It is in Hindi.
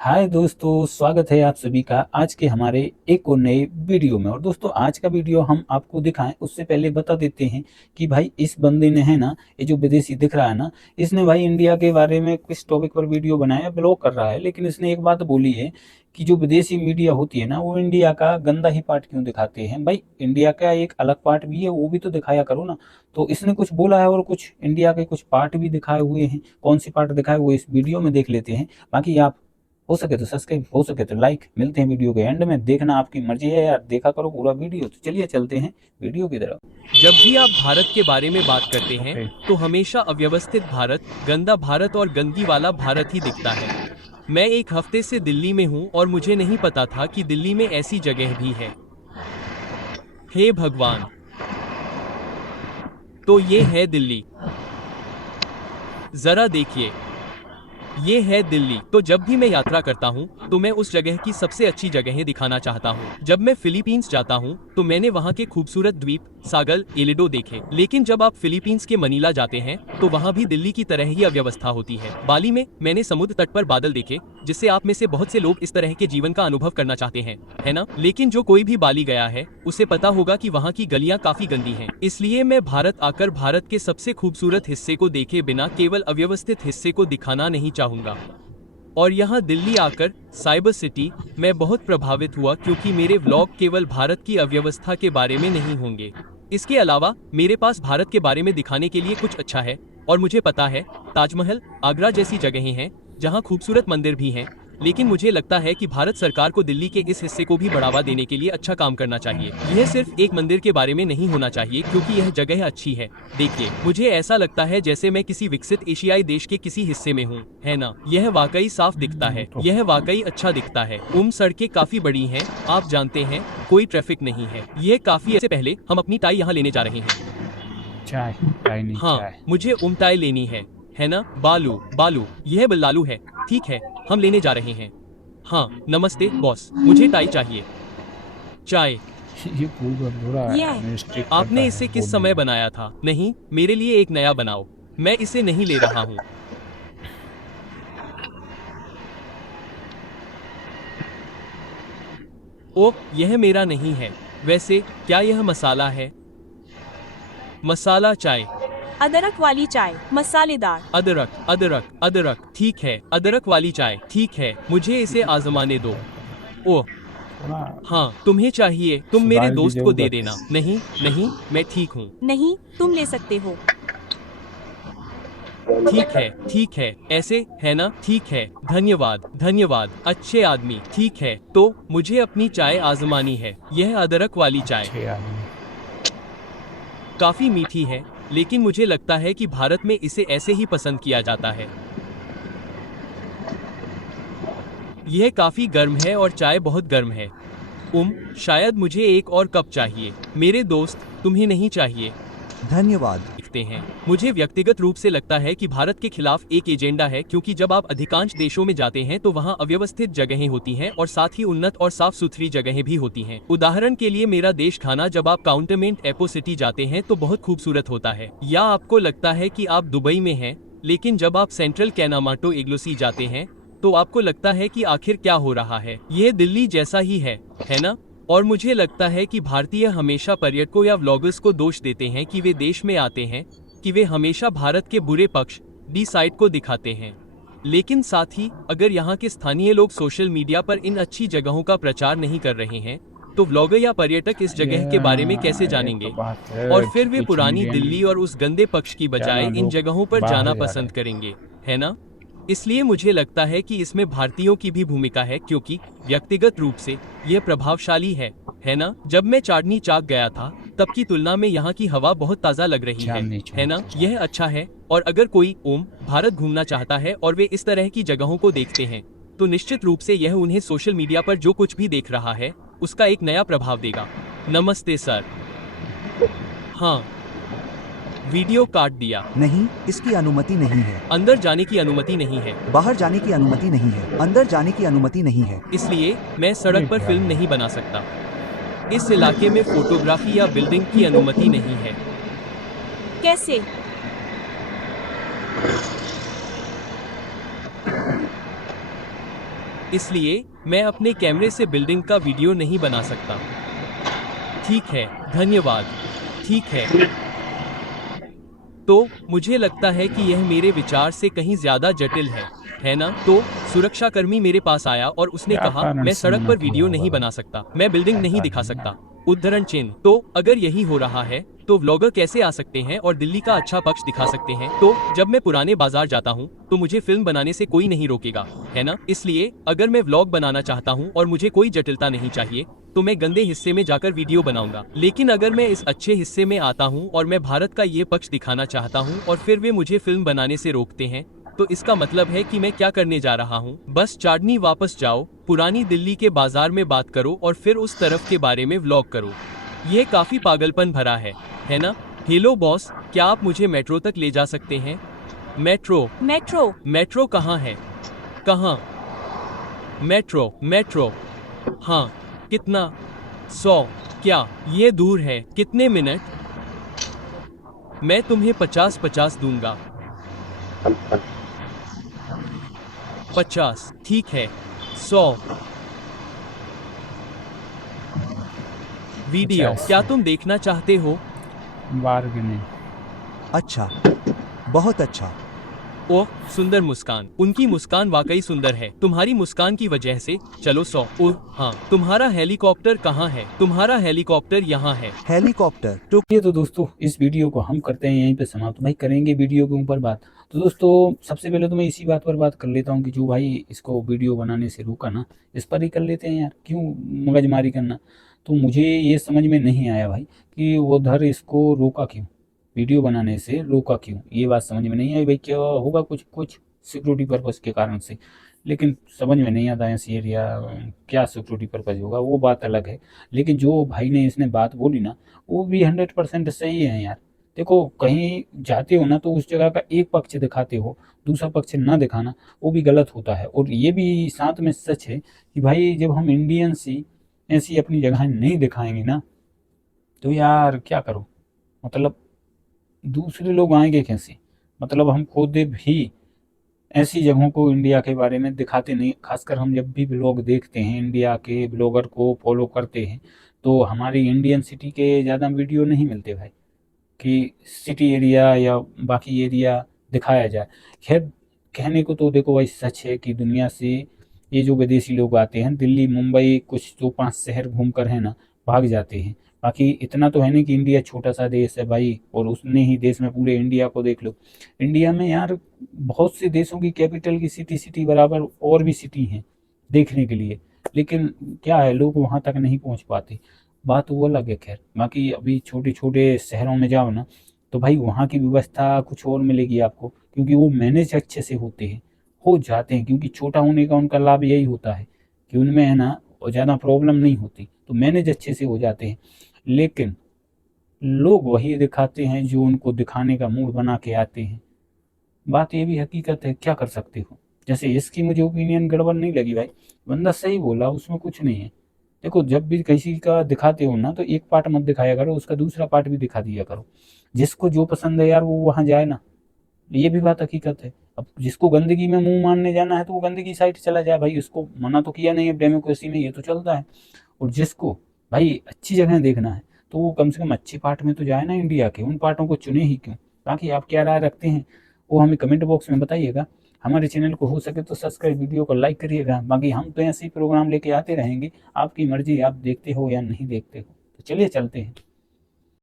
हाय दोस्तों, स्वागत है आप सभी का आज के हमारे एक और नए वीडियो में। और दोस्तों, आज का वीडियो हम आपको दिखाएं उससे पहले बता देते हैं कि भाई इस बंदे ने है ना, ये जो विदेशी दिख रहा है ना, इसने भाई इंडिया के बारे में किस टॉपिक पर वीडियो बनाया, ब्लॉग कर रहा है। लेकिन इसने एक बात बोली है कि जो विदेशी मीडिया होती है ना, वो इंडिया का गंदा ही पार्ट क्यों दिखाते हैं। भाई इंडिया का एक अलग पार्ट भी है, वो भी तो दिखाया करो ना। तो इसने कुछ बोला है और कुछ इंडिया के कुछ पार्ट भी दिखाए हुए हैं। कौन सी पार्ट दिखाए हुए इस वीडियो में देख लेते हैं। बाकी आप हो सके तो सब्सक्राइब, हो सके तो लाइक। मिलते हैं वीडियो के एंड में, देखना आपकी मर्जी है यार, देखा करो पूरा वीडियो। तो चलिए चलते हैं वीडियो की तरफ। जब भी आप भारत के बारे में बात करते हैं ओके। तो हमेशा अव्यवस्थित भारत, गंदा भारत और गंदगी वाला भारत ही दिखता है। मैं एक हफ्ते से दिल्ली में हूँ और मुझे नहीं पता था कि दिल्ली में ऐसी जगह भी है। हे भगवान! तो ये है दिल्ली। जरा देखिए, ये है दिल्ली। तो जब भी मैं यात्रा करता हूँ तो मैं उस जगह की सबसे अच्छी जगहें दिखाना चाहता हूँ। जब मैं फिलीपींस जाता हूँ तो मैंने वहाँ के खूबसूरत द्वीप सागल, एलिडो देखे। लेकिन जब आप फिलीपींस के मनीला जाते हैं तो वहाँ भी दिल्ली की तरह ही अव्यवस्था होती है। बाली में मैंने समुद्र तट पर बादल देखे, जिससे आप में से बहुत से लोग इस तरह के जीवन का अनुभव करना चाहते हैं, है ना? लेकिन जो कोई भी बाली गया है उसे पता होगा कि वहाँ की गलियाँ काफी गंदी हैं। इसलिए मैं भारत आकर भारत के सबसे खूबसूरत हिस्से को देखे बिना केवल अव्यवस्थित हिस्से को दिखाना नहीं चाहूंगा। और यहाँ दिल्ली आकर साइबर सिटी मैं बहुत प्रभावित हुआ, क्योंकि मेरे व्लॉग केवल भारत की अव्यवस्था के बारे में नहीं होंगे। इसके अलावा मेरे पास भारत के बारे में दिखाने के लिए कुछ अच्छा है। और मुझे पता है, ताजमहल, आगरा जैसी जगहें हैं जहाँ खूबसूरत मंदिर भी हैं। लेकिन मुझे लगता है कि भारत सरकार को दिल्ली के इस हिस्से को भी बढ़ावा देने के लिए अच्छा काम करना चाहिए। यह सिर्फ एक मंदिर के बारे में नहीं होना चाहिए, क्योंकि यह जगह अच्छी है। देखिए, मुझे ऐसा लगता है जैसे मैं किसी विकसित एशियाई देश के किसी हिस्से में हूँ, है ना? यह वाकई साफ दिखता है, यह वाकई अच्छा दिखता है। सड़कें काफी बड़ी हैं, आप जानते हैं, कोई ट्रैफिक नहीं है। यह काफी ऐसे पहले हम अपनी टाई यहाँ लेने जा रहे हैं। चाय, चाय नहीं हाँ, चाय। मुझे टाई लेनी है ना? बालू बालू, यह बल्लालू है। ठीक है, हम लेने जा रहे हैं। हाँ, नमस्ते बॉस, मुझे टाई चाहिए। चाय। ये पूरा बुरा यह है, स्ट्रिक्ट करता आपने है इसे किस बोलने समय में। बनाया था? नहीं, मेरे लिए एक नया बनाओ। मैं इसे नहीं ले रहा हूँ। ओह, यह मेरा नहीं है। वैसे क्या यह मसाला है? मसाला चाय। अदरक वाली चाय, मसालेदार। अदरक अदरक अदरक, ठीक है, अदरक वाली चाय, ठीक है, मुझे इसे आजमाने दो। ओह थोड़ा हाँ, तुम्हें चाहिए, तुम मेरे सुधार की दोस्त को दे जरूरत देना। है। नहीं नहीं, मैं ठीक हूँ। नहीं, तुम ले सकते हो। ठीक है, ऐसे है ना? ठीक है, धन्यवाद धन्यवाद, अच्छे आदमी। ठीक है, तो मुझे अपनी चाय आजमानी है। यह अदरक वाली चाय अच्छे आदमी। काफी मीठी है, लेकिन मुझे लगता है कि भारत में इसे ऐसे ही पसंद किया जाता है। यह काफी गर्म है और चाय बहुत गर्म है। शायद मुझे एक और कप चाहिए। मेरे दोस्त, तुम्हें नहीं चाहिए? धन्यवाद। दिखते हैं। मुझे व्यक्तिगत रूप से लगता है कि भारत के खिलाफ एक एजेंडा है, क्योंकि जब आप अधिकांश देशों में जाते हैं तो वहाँ अव्यवस्थित जगहें होती हैं और साथ ही उन्नत और साफ सुथरी जगहें भी होती हैं। उदाहरण के लिए मेरा देश घाना, जब आप काउंटरमेंट एपो सिटी जाते हैं तो बहुत खूबसूरत होता है। या आपको लगता है कि आप दुबई में हैं, लेकिन जब आप सेंट्रल कैनामाटो इग्लोसी जाते हैं तो आपको लगता है कि आखिर क्या हो रहा है। यह दिल्ली जैसा ही है ना? और मुझे लगता है कि भारतीय हमेशा पर्यटकों या व्लॉगर्स को दोष देते हैं कि वे देश में आते हैं, कि वे हमेशा भारत के बुरे पक्ष, डी साइड को दिखाते हैं। लेकिन साथ ही अगर यहाँ के स्थानीय लोग सोशल मीडिया पर इन अच्छी जगहों का प्रचार नहीं कर रहे हैं तो व्लॉगर या पर्यटक इस जगह के बारे में कैसे जानेंगे? तो बात है और फिर कि वे कुछ पुरानी इंडियन दिल्ली और उस गंदे पक्ष की बजाय ज्यादा इन लोग जगहों पर बाहर जाना जा रहे पसंद हैं। करेंगे, है ना? इसलिए मुझे लगता है कि इसमें भारतीयों की भी भूमिका है, क्योंकि व्यक्तिगत रूप से यह प्रभावशाली है ना? जब मैं चांदनी चौक गया था तब की तुलना में यहाँ की हवा बहुत ताज़ा लग रही चांदनी है ना? चौक। यह अच्छा है। और अगर कोई भारत घूमना चाहता है और वे इस तरह की जगहों को देखते हैं तो निश्चित रूप से यह उन्हें सोशल मीडिया पर जो कुछ भी देख रहा है उसका एक नया प्रभाव देगा। नमस्ते सर। हाँ, वीडियो काट दिया। नहीं, इसकी अनुमति नहीं है। अंदर जाने की अनुमति नहीं है, बाहर जाने की अनुमति नहीं है। अंदर जाने की अनुमति नहीं है। इसलिए मैं सड़क पर फिल्म नहीं बना सकता। इस इलाके में फोटोग्राफी या बिल्डिंग की अनुमति नहीं है। कैसे? इसलिए मैं अपने कैमरे से बिल्डिंग का वीडियो नहीं बना सकता। ठीक है, धन्यवाद। ठीक है। तो मुझे लगता है कि यह मेरे विचार से कहीं ज्यादा जटिल है ना? तो सुरक्षाकर्मी मेरे पास आया और उसने क्या कहा कारण मैं से सड़क मना पर किया वीडियो होगा नहीं भाई? बना सकता, मैं बिल्डिंग नहीं ऐसा दिखा नहीं सकता। उद्धरण चिन्ह। तो अगर यही हो रहा है तो व्लॉगर कैसे आ सकते हैं और दिल्ली का अच्छा पक्ष दिखा सकते हैं? तो जब मैं पुराने बाजार जाता हूँ तो मुझे फिल्म बनाने से कोई नहीं रोकेगा, है ना? इसलिए अगर मैं व्लॉग बनाना चाहता हूँ और मुझे कोई जटिलता नहीं चाहिए तो मैं गंदे हिस्से में जाकर वीडियो बनाऊंगा। लेकिन अगर मैं इस अच्छे हिस्से में आता हूँ और मैं भारत का ये पक्ष दिखाना चाहता हूँ और फिर वे मुझे फिल्म बनाने से रोकते हैं, तो इसका मतलब है कि मैं क्या करने जा रहा हूँ? बस चांदनी वापस जाओ, पुरानी दिल्ली के बाजार में बात करो और फिर उस तरफ के बारे में व्लॉग करो। यह काफी पागलपन भरा है ना? हेलो बॉस, क्या आप मुझे मेट्रो तक ले जा सकते हैं? मेट्रो? मेट्रो? मेट्रो कहाँ है? कहाँ? मेट्रो? मेट्रो? हाँ। कितना? 100? क्या ये दूर है? कितने मिनट? मैं तुम्हें 50-50 दूंगा। 50? ठीक है। 100? वीडियो 50 क्या तुम देखना चाहते हो? बार्गेनिंग। अच्छा, बहुत अच्छा। ओह, सुंदर मुस्कान। उनकी मुस्कान वाकई सुंदर है। तुम्हारी मुस्कान की वजह से। चलो 100। ओह हाँ, तुम्हारा हेलीकॉप्टर कहाँ है? तुम्हारा हेलीकॉप्टर यहाँ है। हेलीकॉप्टर टुक ये तो दोस्तों इस वीडियो को हम करते हैं यहीं पे समाप्त। भाई करेंगे वीडियो के ऊपर बात। तो दोस्तों सबसे पहले तो मैं इसी बात पर बात कर लेता हूँ कि जो भाई इसको वीडियो बनाने से रोका ना, इस पर ही कर लेते हैं यार, क्यों मगजमारी करना। तो मुझे ये समझ में नहीं आया भाई कि उधर इसको रोका क्यों, वीडियो बनाने से रोका क्यों, ये बात समझ में नहीं आई भाई। क्या होगा कुछ कुछ सिक्योरिटी पर्पज़ के कारण से, लेकिन समझ में नहीं आता ऐसी एरिया क्या सिक्योरिटी पर्पज़ होगा, वो बात अलग है। लेकिन जो भाई ने इसने बात बोली ना, वो भी 100% सही है यार। देखो कहीं जाते हो ना तो उस जगह का एक पक्ष दिखाते हो, दूसरा पक्ष ना दिखाना वो भी गलत होता है। और ये भी साथ में सच है कि भाई जब हम इंडियंस ही ऐसी अपनी जगह नहीं दिखाएंगे ना, तो यार क्या करो, मतलब दूसरे लोग आएंगे कैसे? मतलब हम खुद भी ऐसी जगहों को इंडिया के बारे में दिखाते नहीं। खासकर हम जब भी ब्लॉग देखते हैं, इंडिया के ब्लॉगर को फॉलो करते हैं, तो हमारी इंडियन सिटी के ज़्यादा वीडियो नहीं मिलते भाई कि सिटी एरिया या बाकी एरिया दिखाया जाए। खैर कहने को तो देखो भाई सच है कि दुनिया से ये जो विदेशी लोग आते हैं, दिल्ली मुंबई कुछ जो 5 शहर घूम कर है ना भाग जाते हैं। बाकी इतना तो है नहीं कि इंडिया छोटा सा देश है भाई और उसने ही देश में पूरे इंडिया को देख लो। इंडिया में यार बहुत से देशों की कैपिटल की सिटी सिटी बराबर और भी सिटी हैं देखने के लिए, लेकिन क्या है लोग वहाँ तक नहीं पहुँच पाते। बात वो अलग है। खैर बाकी अभी छोटे छोटे शहरों में जाओ ना तो भाई वहाँ की व्यवस्था कुछ और मिलेगी आपको, क्योंकि वो मैनेज अच्छे से होते हैं, हो जाते हैं। क्योंकि छोटा होने का उनका लाभ यही होता है कि उनमें है ना ज़्यादा प्रॉब्लम नहीं होती, तो मैनेज अच्छे से हो जाते हैं। लेकिन लोग वही दिखाते हैं जो उनको दिखाने का मूड बना के आते हैं। बात ये भी हकीकत है, क्या कर सकते हो। जैसे इसकी मुझे ओपिनियन गड़बड़ नहीं लगी भाई, बंदा सही बोला, उसमें कुछ नहीं है। देखो जब भी किसी का दिखाते हो ना तो एक पार्ट मत दिखाया करो, उसका दूसरा पार्ट भी दिखा दिया करो। जिसको जो पसंद है यार वो वहाँ जाए ना, ये भी बात हकीकत है। अब जिसको गंदगी में मुंह मारने जाना है तो वो गंदगी साइड चला जाए भाई, उसको मना तो किया नहीं है, डेमोक्रेसी में ये तो चलता है। और जिसको भाई अच्छी जगह देखना है तो वो कम से कम अच्छे पार्ट में तो जाए ना, इंडिया के उन पार्टों को चुने ही क्यों। बाकी आप क्या राय रखते हैं वो हमें कमेंट बॉक्स में बताइएगा। हमारे चैनल को हो सके तो सब्सक्राइब, वीडियो को लाइक करिएगा। बाकी हम तो ऐसे ही प्रोग्राम लेके आते रहेंगे, आपकी मर्जी, आप देखते हो या नहीं देखते हो। तो चलिए चलते हैं।